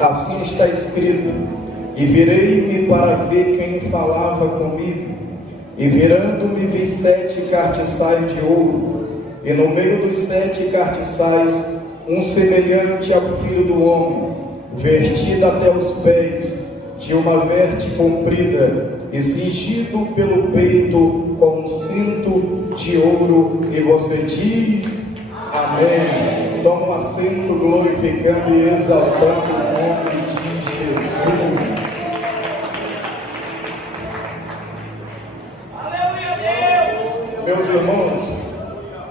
Assim está escrito: e virei-me para ver quem falava comigo. E virando-me vi 7 cartiçais de ouro, e no meio dos 7 cartiçais um semelhante ao Filho do Homem, vestido até os pés de uma veste comprida, e cingido pelo peito com um cinto de ouro. E você diz: amém. Toma um assento, glorificando e exaltando o nome de Jesus. Meus irmãos,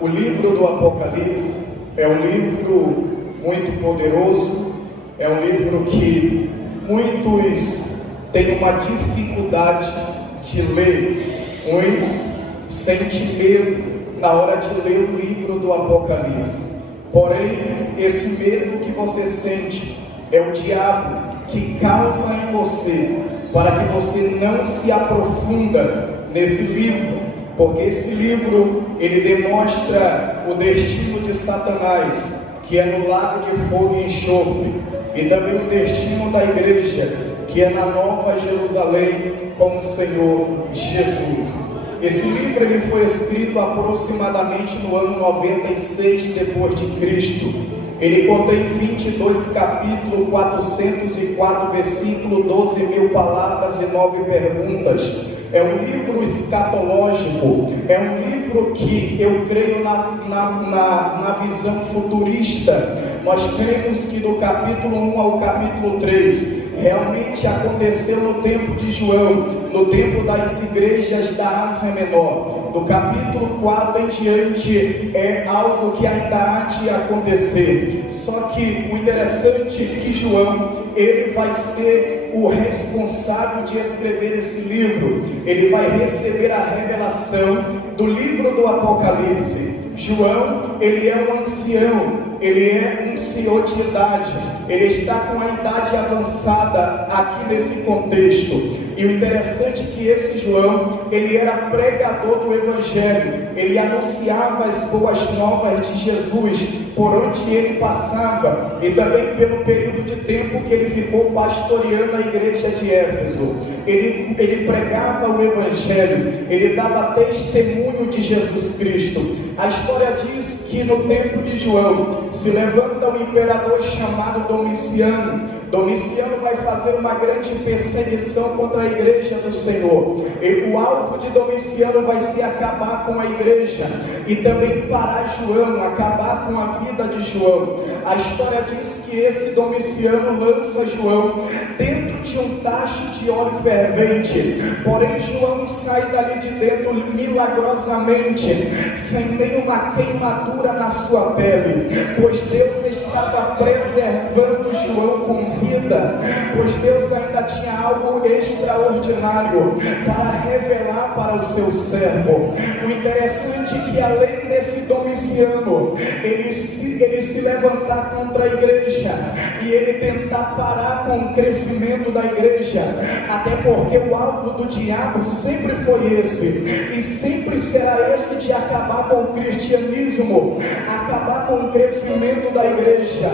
o livro do Apocalipse é um livro muito poderoso, é um livro que muitos têm uma dificuldade de ler, uns sentem medo na hora de ler o livro do Apocalipse. Porém, esse medo que você sente é o diabo que causa em você, para que você não se aprofunda nesse livro. Porque esse livro, ele demonstra o destino de Satanás, que é no lago de fogo e enxofre, e também o destino da igreja, que é na Nova Jerusalém, com o Senhor Jesus. Esse livro ele foi escrito aproximadamente no ano 96 depois de Cristo. Ele contém 22 capítulos, 404 versículos, 12 mil palavras e 9 perguntas. É um livro escatológico, é um livro que eu creio na visão futurista. Nós cremos que do capítulo 1 ao capítulo 3 realmente aconteceu no tempo de João, no tempo das igrejas da Ásia Menor. Do capítulo 4 em diante é algo que ainda há de acontecer. Só que o interessante é que João, ele vai ser o responsável de escrever esse livro. Ele vai receber a revelação do livro do Apocalipse. João, ele é um ancião, ele é um senhor de idade, ele está com a idade avançada aqui nesse contexto. E o interessante é que esse João, ele era pregador do Evangelho, ele anunciava as boas novas de Jesus por onde ele passava, e também pelo período de tempo que ele ficou pastoreando a igreja de Éfeso. Ele pregava o Evangelho, ele dava testemunho de Jesus Cristo. A história diz que no tempo de João se levanta um imperador chamado Domiciano. Domiciano vai fazer uma grande perseguição contra a igreja do Senhor. E o alvo de Domiciano vai ser acabar com a igreja e também parar João, acabar com a vida de João. A história diz que esse Domiciano lança João dentro de um tacho de óleo fervente. Porém, João sai dali de dentro milagrosamente, sem nenhuma queimadura na sua pele, pois Deus estava preservando João com vida, pois Deus ainda tinha algo extraordinário para revelar para o seu servo. O interessante é que além desse Domiciano, ele se levantar contra a igreja e ele tentar parar com o crescimento da igreja, até porque o alvo do diabo sempre foi esse, e sempre será esse, de acabar com o cristianismo, acabar com o crescimento da igreja.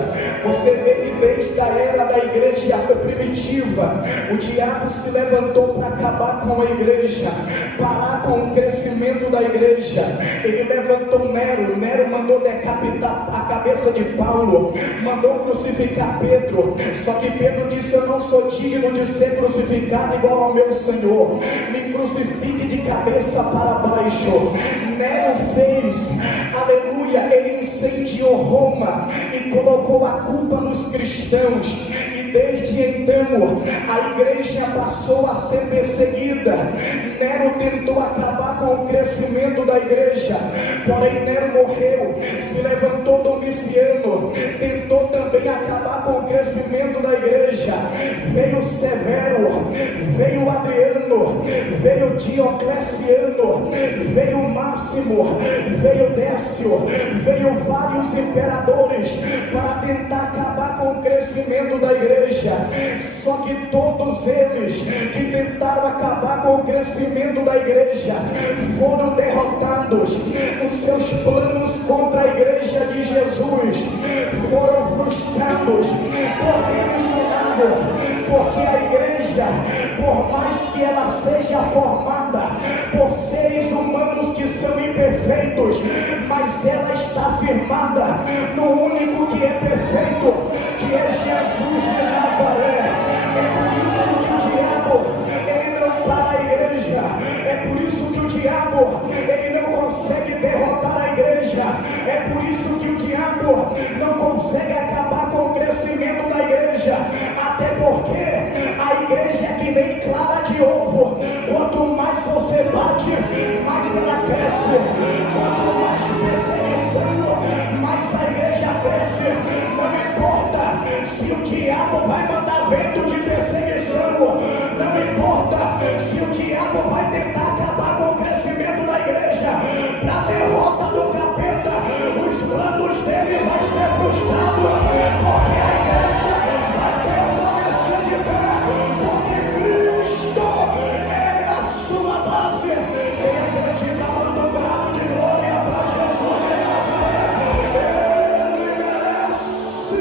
Você vê que desde a era da igreja primitiva, o diabo se levantou para acabar com a igreja, parar com o crescimento da igreja. Ele levantou Nero mandou decapitar a cabeça de Paulo, mandou crucificar Pedro, só que Pedro disse: eu não sou digno de ser crucificado igual ao meu Senhor, me crucifique de cabeça para baixo. Nero fez, aleluia, ele incendiou Roma e colocou a culpa nos cristãos, e desde então a igreja passou a ser perseguida. Nero tentou acabar com o crescimento da igreja, porém Nero morreu. Se levantou Domiciano, tentou também acabar com o crescimento da igreja. Veio Severo, veio Adriano, veio Diocleciano, veio Máximo, veio Décio, veio vários imperadores para tentar acabar com o crescimento da igreja. Só que todos eles que tentaram acabar com o crescimento da igreja foram derrotados. Os seus planos contra a igreja de Jesus foram frustrados, porque eles porque a igreja, por mais que ela seja formada por seres humanos que são imperfeitos, mas ela está firmada no único que é perfeito, que é Jesus de Nazaré. É por isso que o diabo, ele não para a igreja. É por isso que o diabo, ele não consegue derrotar a igreja. É por isso que o diabo não consegue acabar com o crescimento da igreja. Até porque a igreja é que nem clara de ovo. Quanto mais você bate, mais ela cresce. Quanto mais perseguição, mais a igreja cresce. Não importa se o diabo vai mandar vento de perseguição, não importa se o diabo vai tentar acabar com o crescimento da igreja, para a derrota do capeta, os planos dele vai ser frustrado, porque a igreja vai permanecer de pé, porque Cristo é a sua base. Quem acredita, manda um brado de glória para Jesus de Nazaré. Ele merece.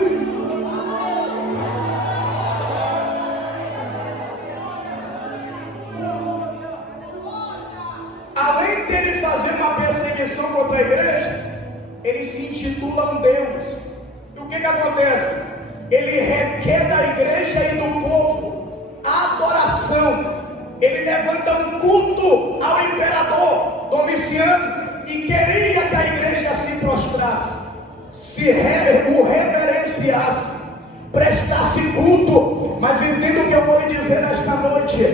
Além dele fazer uma perseguição contra a igreja, ele se intitula um Deus. E o que acontece? Ele requer da igreja e do povo a adoração. Ele levanta um culto ao imperador Domiciano e queria que a igreja se prostrasse, o reverenciasse, prestasse culto. Mas entenda o que eu vou lhe dizer nesta noite: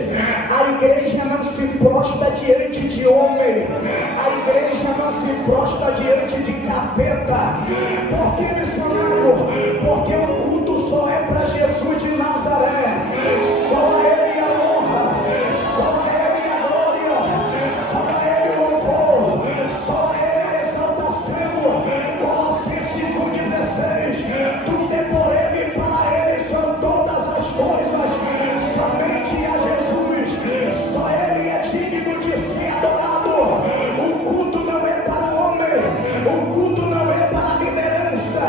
a igreja não se prostra diante de homem, a igreja não se prostra diante de capeta. Por que, missionário? Porque o culto só é para Jesus de Nazaré. Só a ele a honra, só a ele a glória, só a ele o louvor, só a ele a exaltação. Colossenses 1,16: tudo é por ele, para ele são todas as coisas, somente a Jesus, só ele é digno de ser adorado. O culto não é para o homem, o culto não é para a liderança,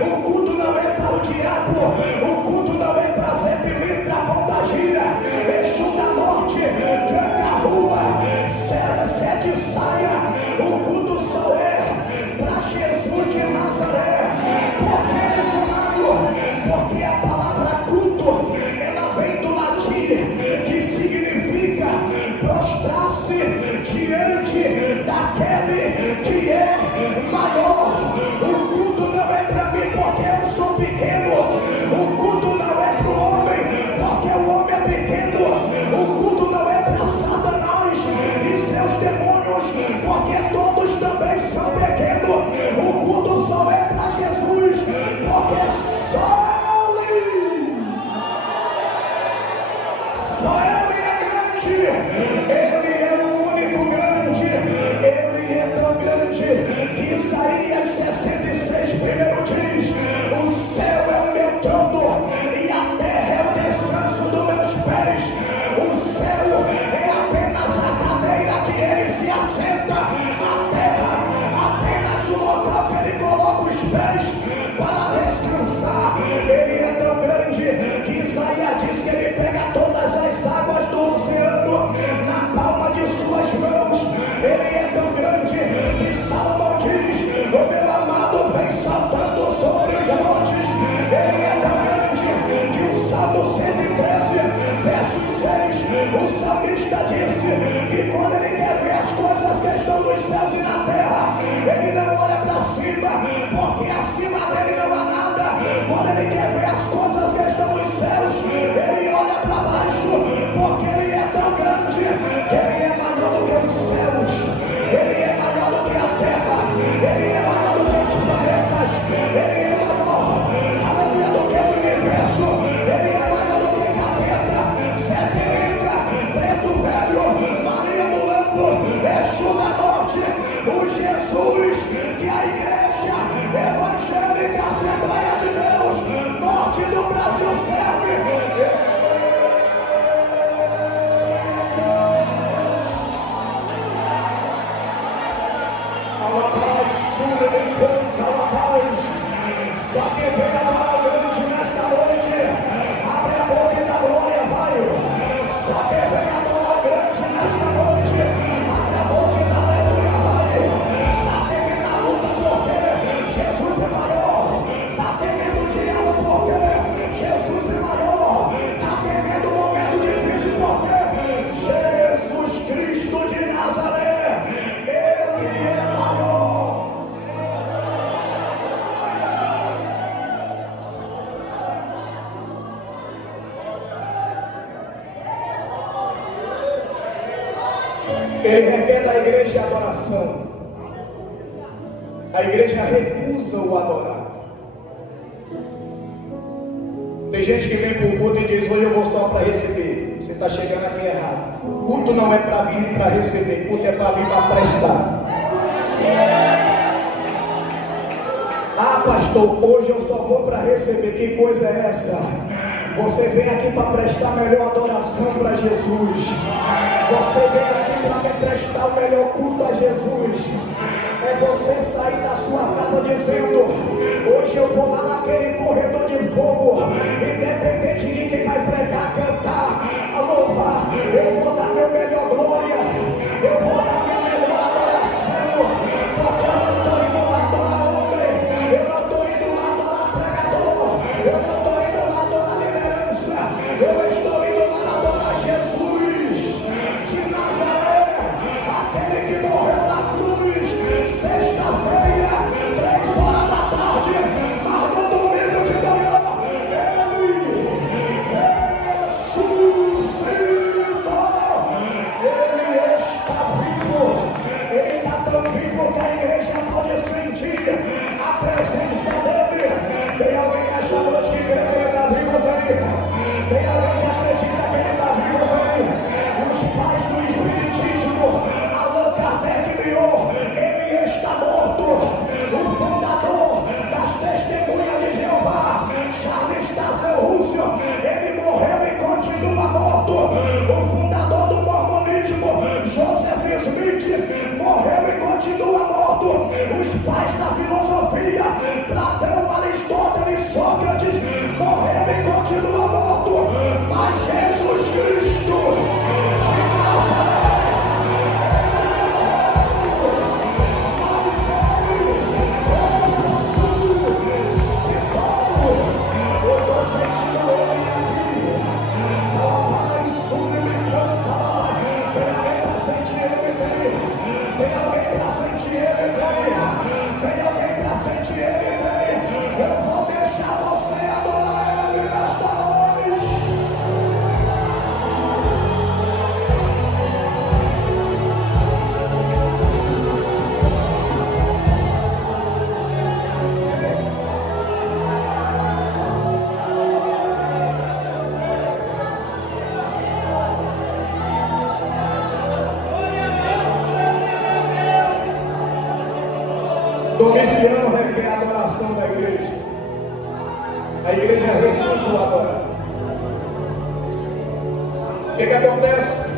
o culto não é para o diabo, o culto não é para Zé Pilintra, Ponta Gira, Exu da Morte, Tranca a Rua, Sete Saia. O culto só é para Jesus de Nazaré. Por que, missionário? Porque a palavra culto, ela vem do latim, que significa prostrar-se diante daquele que é maior. O culto não é para mim porque eu sou pequeno, o culto não é para o homem porque o homem é pequeno, o culto não é para Satanás e seus demônios porque todos também são pequenos. O culto só é para Jesus porque só ele é grande. Ele é o único grande. Ele é tão grande que Isaías 66 primeiro diz: o céu é o meu trono e a terra é o descanso dos meus pés. O céu é apenas a cadeira que ele se assenta, a terra apenas o local que ele coloca os pés para descansar. Ele é tão grande que Isaías diz que ele pega todas as águas do oceano na palma de suas mãos. Ele é tão grande que Salomão diz: o meu amado vem saltando sobre os montes. Ele é tão grande que o Salmo 113, verso 6, o salmista disse que quando ele quer ver as coisas que estão nos céus e na terra, ele não olha para cima, porque acima dele não há nada. Quando ele quer ver as coisas que estão nos céus, ele olha para baixo, porque ele é tão grande que ele é maior do que os céus, ele é maior do que a terra, ele é maior do que os planetas, ele é maior, aleluia, do que o universo, ele é maior do que capeta, Zé Pilintra, Preto Ele requer da igreja adoração. A igreja recusa o adorar. Tem gente que vem para o culto e diz: hoje eu vou só para receber. Você está chegando aqui errado. Culto não é para vir e para receber. Culto é para vir para prestar. Ah, pastor, hoje eu só vou para receber. Que coisa é essa? Você vem aqui para prestar a melhor adoração para Jesus. Você vem aqui para prestar o melhor culto a Jesus. É você sair da sua casa dizendo: hoje eu vou lá naquele corredor de fogo, independente de quem vai pregar, cantar, a louvar, eu vou dar meu melhor glória, eu vou dar minha melhor adoração, porque eu não estou indo lá adorar homem, eu não estou indo lá adorar pregador, eu não estou indo lá adorar liderança, eu estou indo lá adorar Jesus de Nazaré, aquele que morreu na cruz, sexta-feira, 3 horas da tarde, mas no domingo de manhã, ele ressuscitou, ele está vivo, ele está tão vivo que a igreja pode sentir a presença dele. Tem alguém nesta noite que crê que ele está vivo também? Tem alguém que acredita que ele está vivo também? Os pais do Espiritismo, Allan Kardec criou, ele está morto. O fundador das Testemunhas de Jeová, Charles Taze Russell, ele morreu e continua morto. O fundador do mormonismo, Joseph Smith, morreu e continua morto. Os pais da filosofia, Platão, Aristóteles, Sócrates, morreu e continua morto. Mas Jesus Cristo de Nazaré, Domiciano requer a adoração da igreja. A igreja recusa o adorar. O que acontece?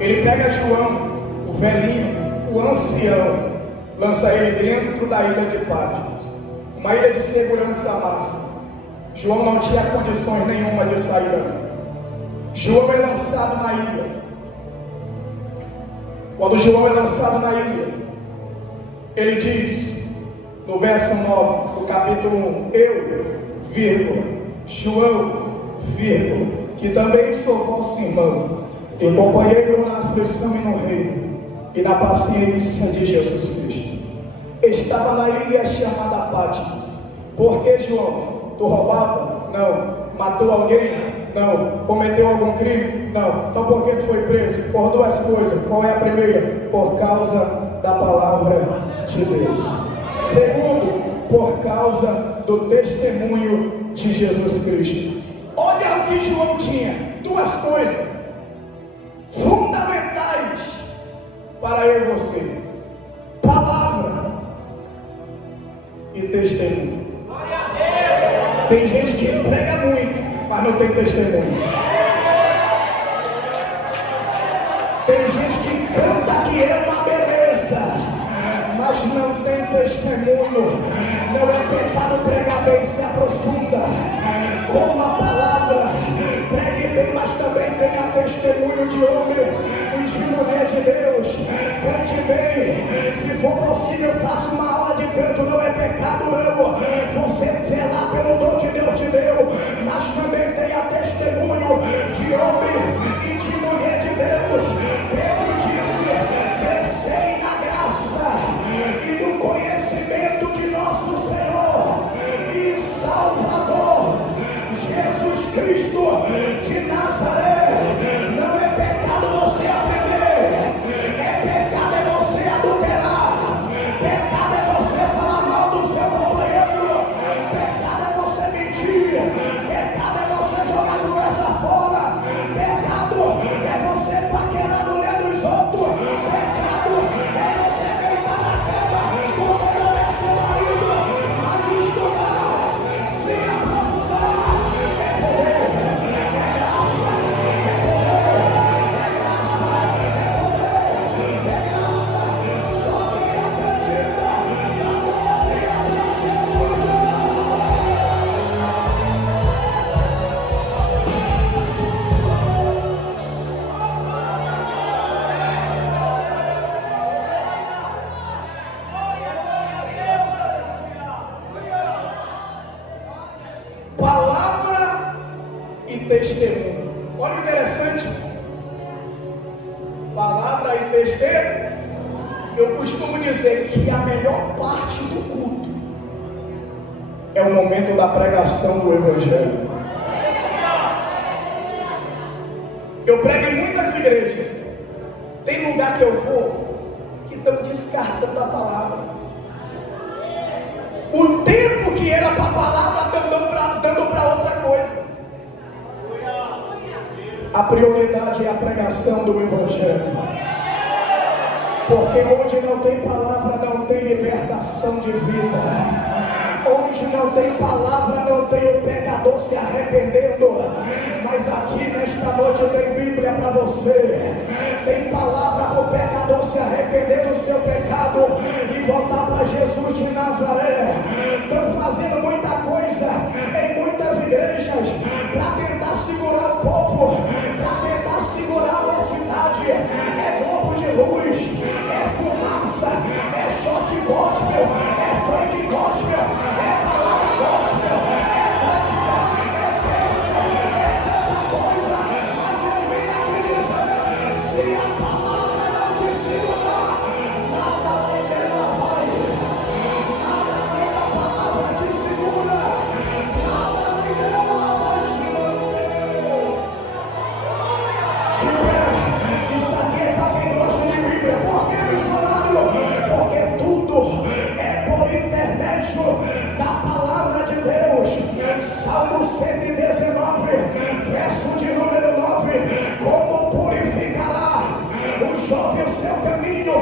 Ele pega João, o velhinho, o ancião, lança ele dentro da ilha de Patmos, uma ilha de segurança máxima. João não tinha condições nenhuma de sair dali. João é lançado na ilha. Quando João é lançado na ilha, ele diz, no verso 9 do capítulo 1, eu, vírgula, João, vírgula, que também sou vosso irmão, e companheiro na aflição e no reino, e na paciência de Jesus Cristo. Estava na ilha chamada Patmos. Por que, João? Tu roubava? Não. Matou alguém? Não. Cometeu algum crime? Não. Então por que tu foi preso? Por duas coisas. Qual é a primeira? Por causa da palavra de Deus. Segundo, por causa do testemunho de Jesus Cristo. Olha o que João tinha. Duas coisas fundamentais para eu e você: palavra e testemunho. Tem gente que prega muito, mas não tem testemunho. Tem gente que canta que é uma beleza, mas não tem testemunho. Não é pecado pregar bem, se aprofunda com a palavra, pregue bem, mas também tenha testemunho de homem e de mulher de Deus. Cante bem, se for possível faça uma aula de canto, não é pecado não. Você zelar pelo dom que Deus te deu, mas também tenha testemunho de homem e de mulher de Deus. Pedro disse: crescei na graça e no conhecimento de nosso Senhor e Salvador Jesus Cristo de Nazaré. Não é pecado você aprender testemunho. Olha o interessante, palavra e testemunho. Eu costumo dizer que a melhor parte do culto é o momento da pregação do Evangelho. Eu prego em muitas igrejas. Tem lugar que eu vou que estão descartando a palavra. O tempo que era para a palavra estão dando para outra coisa. A prioridade é a pregação do Evangelho. Porque onde não tem palavra, não tem libertação de vida. Onde não tem palavra, não tem o pecador se arrependendo. Mas aqui nesta noite tem Bíblia para você. Tem palavra para o pecador se arrepender do seu pecado e voltar para Jesus de Nazaré. Estão fazendo muita coisa em muitas igrejas para tentar segurar o povo, para tentar segurar a cidade. É globo de luz, é fumaça, é shot gospel, é funk gospel, é palavra gospel, é dança, é festa, é tanta coisa. Mas eu vim aqui dizer: se a palavra não te segurar, nada além dela vai. Nada além da palavra te segura, nada além dela vai te manter. Isso aqui é para quem gosta de Bíblia. Por que missionário? Porque tudo é por intermédio da palavra de Deus. Salmo 119, verso de número 9. Como purificará o jovem o seu caminho,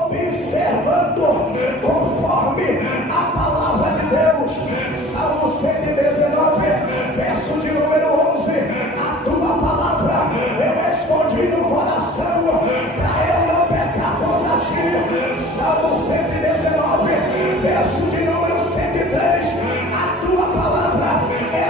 observando conforme a palavra de Deus. Salmo 119, verso de número 11. A tua palavra eu escondi no coração, para eu não pecar contra ti. Salmo 119, verso de número 103. A tua palavra é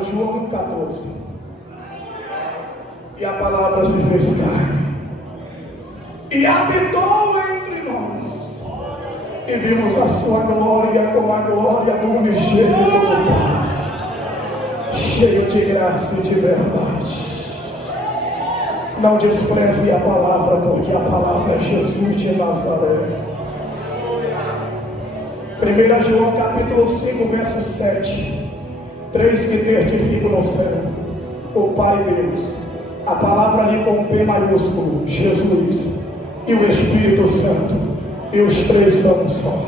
palavra, João 14. E a palavra se fez carne e habitou entre nós, e vimos a sua glória, como a glória do unigênito do Pai, cheio de graça e de verdade. Não despreze a palavra, porque a palavra é Jesus de Nazaré. 1 João capítulo 5, verso 7. Três que testificam no céu: o Pai Deus, a palavra ali com P maiúsculo, Jesus, e o Espírito Santo, e os três são um só.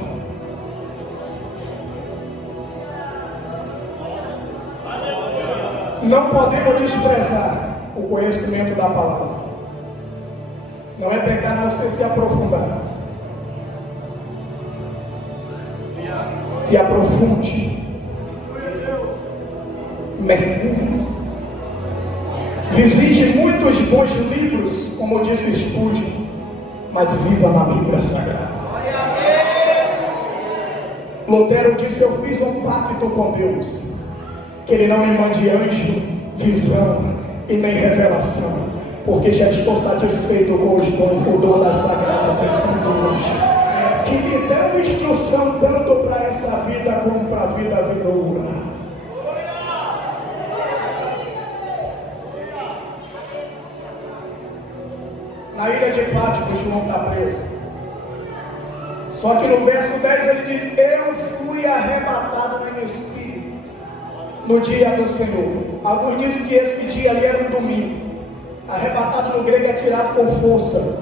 Não podemos desprezar o conhecimento da palavra. Não é pecado você se aprofundar. Se aprofunde, mergulhe, visite muitos bons livros, como disse Spurgeon, mas viva na Bíblia Sagrada. Lutero disse: eu fiz um pacto com Deus, que Ele não me mande anjo, visão e nem revelação, porque já estou satisfeito com os dons, o dom das Sagradas Escrituras, que me dão instrução tanto para essa vida como para a vida vindoura. Na ilha de Pátimo, João está preso. Só que no verso 10 ele diz: eu fui arrebatado em espírito no dia do Senhor. Alguns dizem que esse dia ali era um domingo. Arrebatado no grego é tirado com força.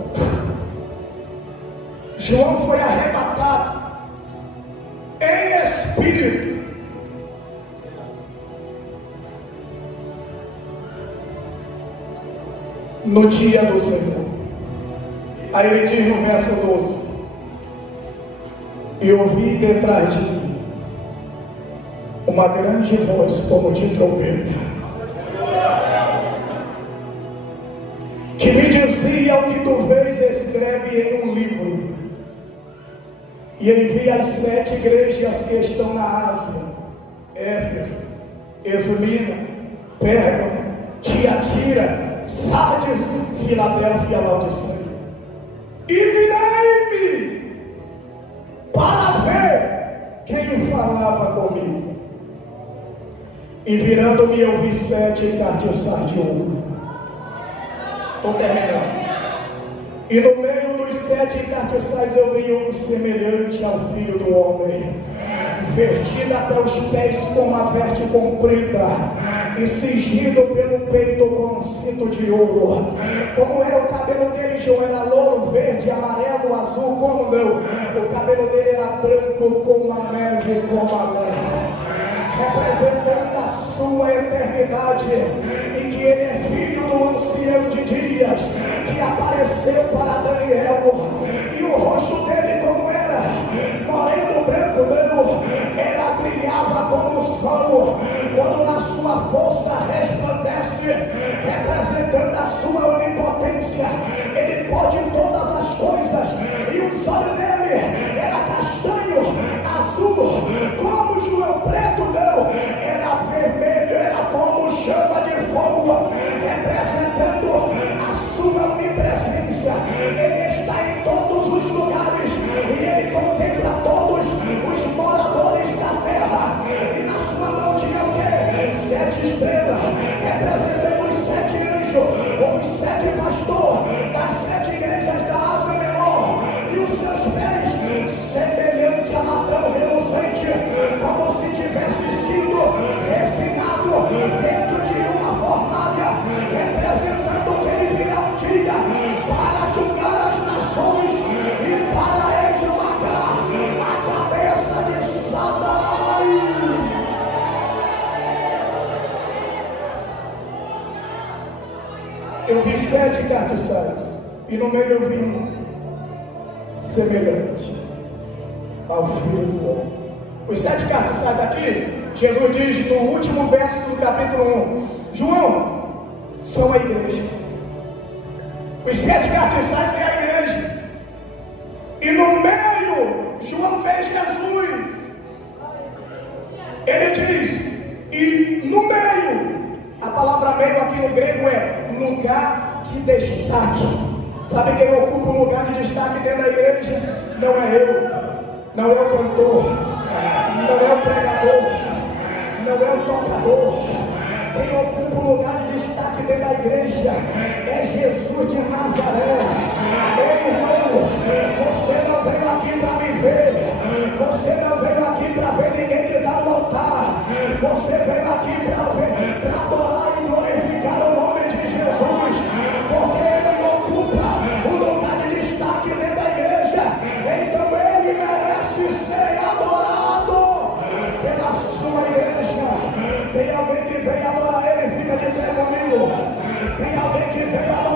João foi arrebatado em espírito. No dia do Senhor. Aí ele diz no verso 12: e ouvi detrás de mim uma grande voz como de trombeta, que me dizia: o que tu vês, escreve em um livro e envia as 7 igrejas que estão na Ásia: Éfeso, Esmirna, Pérgamo, Tiatira, Sardes, Filadélfia e Laodiceia. E virei-me para ver quem falava comigo. E virando-me, eu vi 7 cartiçais de ouro. Estou terminando. E no meio dos 7 cartiçais eu vi um semelhante ao Filho do Homem, vestido até os pés com uma veste comprida, e cingido pelo peito com um cinto de ouro. Como era o cabelo dele, João? Era louro, verde, amarelo, azul. Como não? O cabelo dele era branco como a neve, como a lã, representando a sua eternidade, e que ele é filho do ancião de dias, que apareceu para Daniel. E o rosto dele como era? Moreno, branco, não, era, brilhava como o sol, quando na sua força resplandece, representando a sua onipotência. Ele pode todas as coisas, e os olhos dele era castanho, azul, como João, preto não, era vermelho, era como chama de fogo, representando a sua onipresença. Ele está em todos os lugares, e ele contempla todos os moradores da terra. E na sua mão tinha o quê? 7 estrelas, representando os 7 anjos, os 7 pastores das 7 igrejas da Ásia Menor, e os seus pés semelhante a latão reluzente, como se tivesse sido refinado dentro de uma fornalha, representando que ele virá um dia para julgar as nações e para esmagar a cabeça de Satanás. Eu vi 7 cartiçais, e no meio eu vi um semelhante ao Filho do Homem. Os 7 cartiçais aqui, Jesus diz no último verso do capítulo 1, João, são a igreja. Os 7 cartiçais é a igreja. E no meio, João vê Jesus. Ele diz, e no meio veio aqui no grego é lugar de destaque. Sabe quem ocupa o lugar de destaque dentro da igreja? Não é eu, não é o cantor, não é o pregador, não é o tocador. Quem ocupa o lugar de destaque dentro da igreja é Jesus de Nazaré. Ei, irmão, você não veio aqui para me ver, você não veio aqui para ver ninguém que dá no altar, você veio aqui para adorar e glorificar o nome de Jesus, porque Ele ocupa o lugar de destaque dentro da igreja, então Ele merece ser adorado pela sua igreja. Tem alguém que vem adorar Ele? Fica de pé comigo. Tem alguém que vem adorar